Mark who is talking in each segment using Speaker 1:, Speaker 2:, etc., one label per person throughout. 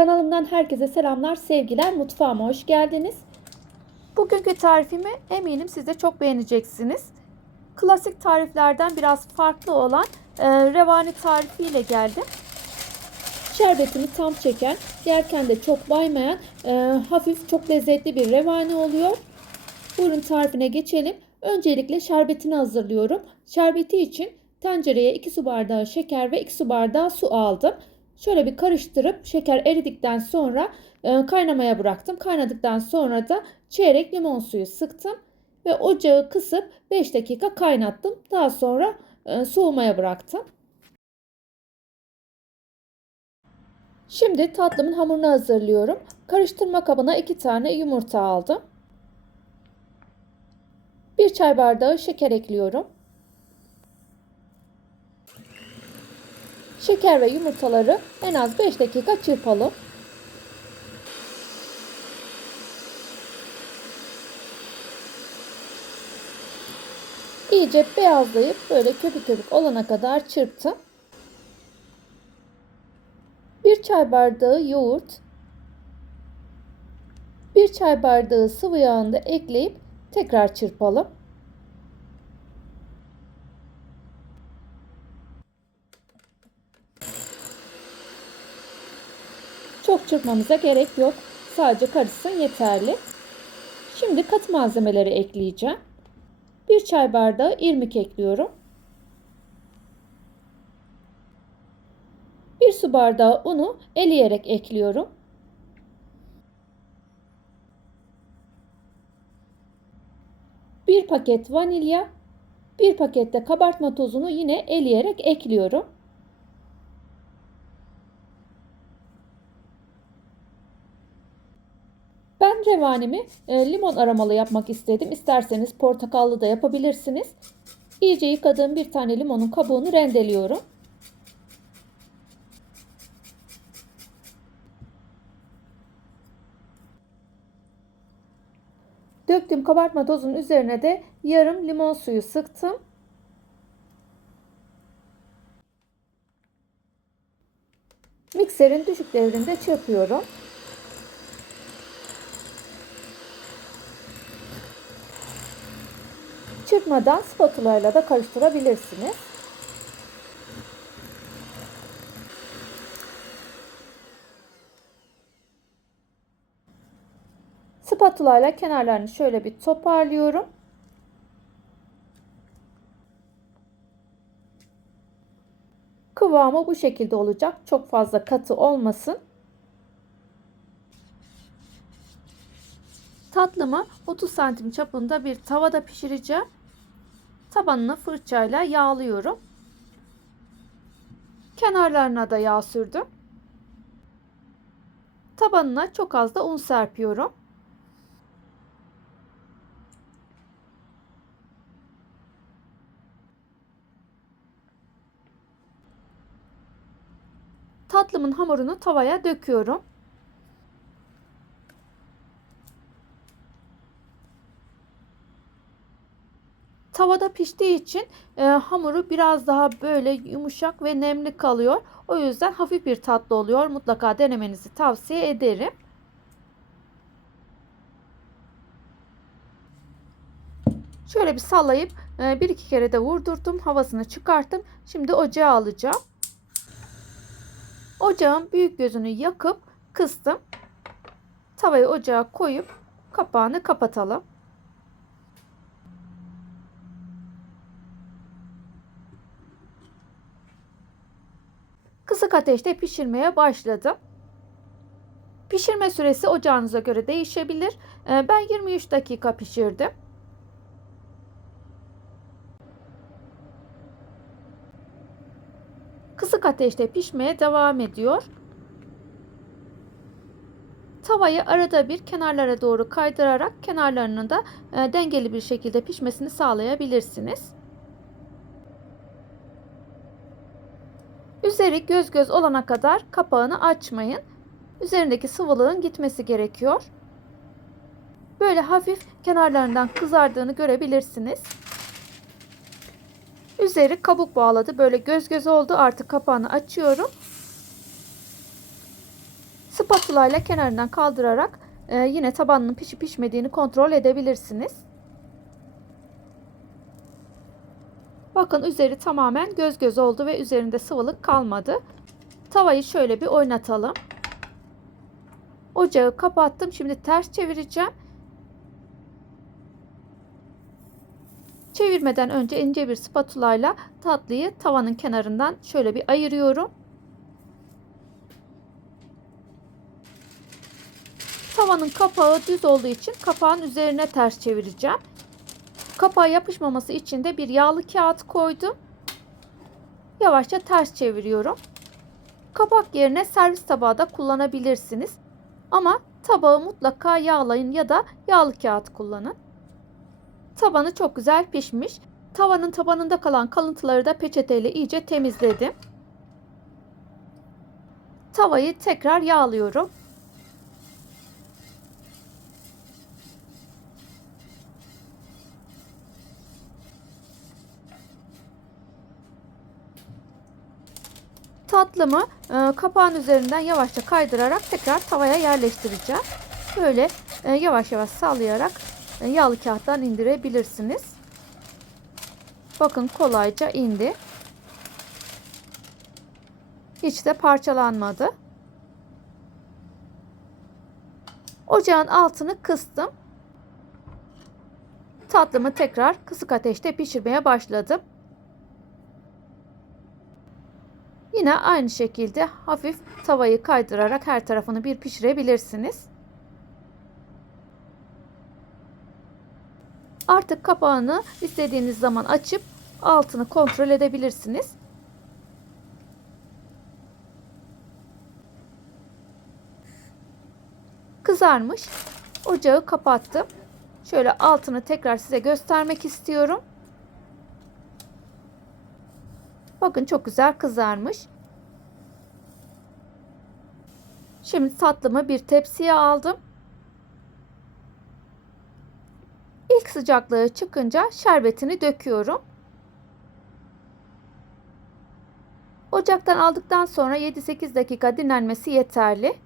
Speaker 1: Kanalımdan herkese selamlar, sevgiler. Mutfağıma hoş geldiniz. Bugünkü tarifimi eminim siz de çok beğeneceksiniz. Klasik tariflerden biraz farklı olan e, revani tarifiyle geldim. Şerbetini tam çeken, yerken de çok baymayan, e, hafif çok lezzetli bir revani oluyor. Buyurun tarifine geçelim. Öncelikle şerbetini hazırlıyorum. Şerbeti için tencereye 2 su bardağı şeker ve 2 su bardağı su aldım. Şöyle bir karıştırıp şeker eridikten sonra e, kaynamaya bıraktım. Kaynadıktan sonra da çeyrek limon suyu sıktım ve ocağı kısıp 5 dakika kaynattım. Daha sonra e, soğumaya bıraktım. Şimdi tatlımın hamurunu hazırlıyorum. Karıştırma kabına 2 tane yumurta aldım. 1 çay bardağı şeker ekliyorum. Şeker ve yumurtaları en az 5 dakika çırpalım. İyice beyazlayıp böyle köpük köpük olana kadar çırptım. 1 çay bardağı yoğurt, 1 çay bardağı sıvı yağını da ekleyip tekrar çırpalım. Çok çırpmamıza gerek yok. Sadece karışsın yeterli. Şimdi katı malzemeleri ekleyeceğim. 1 çay bardağı irmik ekliyorum. 1 su bardağı unu eleyerek ekliyorum. Bir paket vanilya, bir pakette kabartma tozunu yine eleyerek ekliyorum. Ben e, limon aromalı yapmak istedim. İsterseniz portakallı da yapabilirsiniz. İyice yıkadığım bir tane limonun kabuğunu rendeliyorum. Döktüğüm kabartma tozunun üzerine de yarım limon suyu sıktım. Mikserin düşük devrinde çırpıyorum. Çırpmadan spatula ile de karıştırabilirsiniz. Spatula ile kenarlarını şöyle bir toparlıyorum. Kıvamı bu şekilde olacak. Çok fazla katı olmasın. Tatlımı 30 santim çapında bir tavada pişireceğim. Tabanını fırçayla yağlıyorum. Kenarlarına da yağ sürdüm. Tabanına çok az da un serpiyorum. Tatlımın hamurunu tavaya döküyorum. Tavada piştiği için e, hamuru biraz daha böyle yumuşak ve nemli kalıyor. O yüzden hafif bir tatlı oluyor. Mutlaka denemenizi tavsiye ederim. Şöyle bir sallayıp e, bir iki kere de vurdurdum. Havasını çıkarttım. Şimdi ocağa alacağım. Ocağın büyük gözünü yakıp kıstım. Tavayı ocağa koyup kapağını kapatalım. Kısık ateşte pişirmeye başladım. Pişirme süresi ocağınıza göre değişebilir. Ee, ben 23 dakika pişirdim. Kısık ateşte pişmeye devam ediyor. Tavayı arada bir kenarlara doğru kaydırarak kenarlarının da e, dengeli bir şekilde pişmesini sağlayabilirsiniz. Üzeri göz göz olana kadar kapağını açmayın. Üzerindeki sıvılığın gitmesi gerekiyor. Böyle hafif kenarlarından kızardığını görebilirsiniz. Üzeri kabuk bağladı. Böyle göz göz oldu. Artık kapağını açıyorum. Spatula ile kenarından kaldırarak e, yine tabanının pişip pişmediğini kontrol edebilirsiniz. Bakın üzeri tamamen göz göz oldu ve üzerinde sıvılık kalmadı. Tavayı şöyle bir oynatalım. Ocağı kapattım. Şimdi ters çevireceğim. Çevirmeden önce ince bir spatula ile tatlıyı tavanın kenarından şöyle bir ayırıyorum. Tavanın kapağı düz olduğu için kapağın üzerine ters çevireceğim. Kapağa yapışmaması için de bir yağlı kağıt koydum. Yavaşça ters çeviriyorum. Kapak yerine servis tabağı da kullanabilirsiniz. Ama tabağı mutlaka yağlayın ya da yağlı kağıt kullanın. Tabanı çok güzel pişmiş. Tavanın tabanında kalan kalıntıları da peçeteyle iyice temizledim. Tavayı tekrar yağlıyorum. Tatlımı e, kapağın üzerinden yavaşça kaydırarak tekrar tavaya yerleştireceğim. Böyle e, yavaş yavaş sallayarak e, yağlı kağıttan indirebilirsiniz. Bakın kolayca indi. Hiç de parçalanmadı. Ocağın altını kıstım. Tatlımı tekrar kısık ateşte pişirmeye başladım. Yine aynı şekilde hafif tavayı kaydırarak her tarafını bir pişirebilirsiniz. Artık kapağını istediğiniz zaman açıp altını kontrol edebilirsiniz. Kızarmış. Ocağı kapattım. Şöyle altını tekrar size göstermek istiyorum. Bakın çok güzel kızarmış. Şimdi tatlımı bir tepsiye aldım. İlk sıcaklığı çıkınca şerbetini döküyorum. Ocaktan aldıktan sonra 7-8 dakika dinlenmesi yeterli.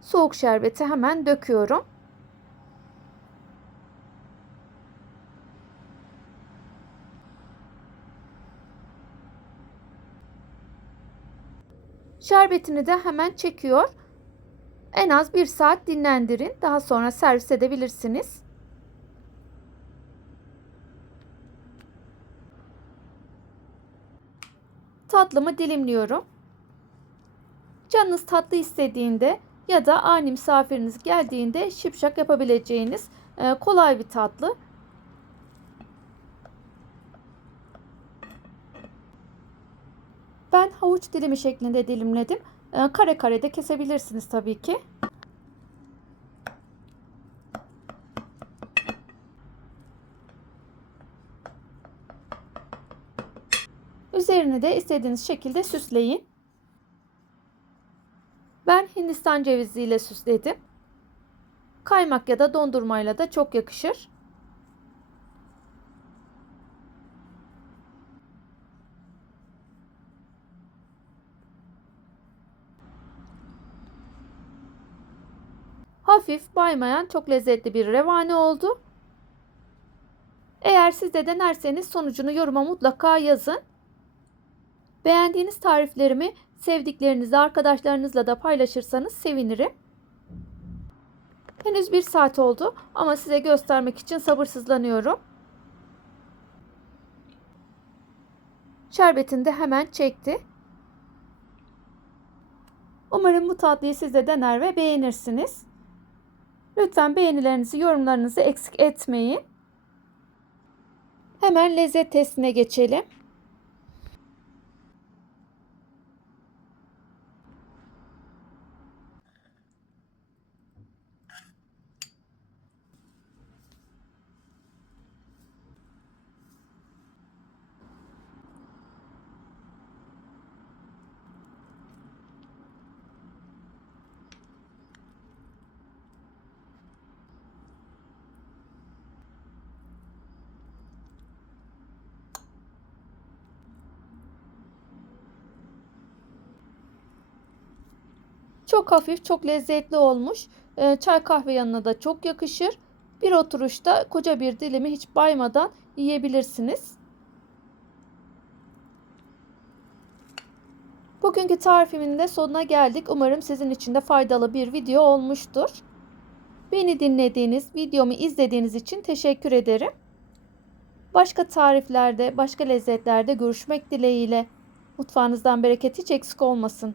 Speaker 1: Soğuk şerbeti hemen döküyorum. Şerbetini de hemen çekiyor. En az bir saat dinlendirin. Daha sonra servis edebilirsiniz. Tatlımı dilimliyorum. Canınız tatlı istediğinde ya da ani misafiriniz geldiğinde şipşak yapabileceğiniz e, kolay bir tatlı. Ben havuç dilimi şeklinde dilimledim. E, kare kare de kesebilirsiniz tabii ki. Üzerini de istediğiniz şekilde süsleyin. Ben Hindistan ceviziyle süsledim. Kaymak ya da dondurmayla da çok yakışır. Hafif baymayan çok lezzetli bir revane oldu. Eğer siz de denerseniz sonucunu yoruma mutlaka yazın. Beğendiğiniz tariflerimi sevdiklerinizle, arkadaşlarınızla da paylaşırsanız sevinirim. Henüz bir saat oldu ama size göstermek için sabırsızlanıyorum. Şerbetini de hemen çekti. Umarım bu tatlıyı siz de dener ve beğenirsiniz. Lütfen beğenilerinizi, yorumlarınızı eksik etmeyin. Hemen lezzet testine geçelim. Çok hafif, çok lezzetli olmuş. Ee, çay kahve yanına da çok yakışır. Bir oturuşta koca bir dilimi hiç baymadan yiyebilirsiniz. Bugünkü tarifimin de sonuna geldik. Umarım sizin için de faydalı bir video olmuştur. Beni dinlediğiniz, videomu izlediğiniz için teşekkür ederim. Başka tariflerde, başka lezzetlerde görüşmek dileğiyle. Mutfağınızdan bereket hiç eksik olmasın.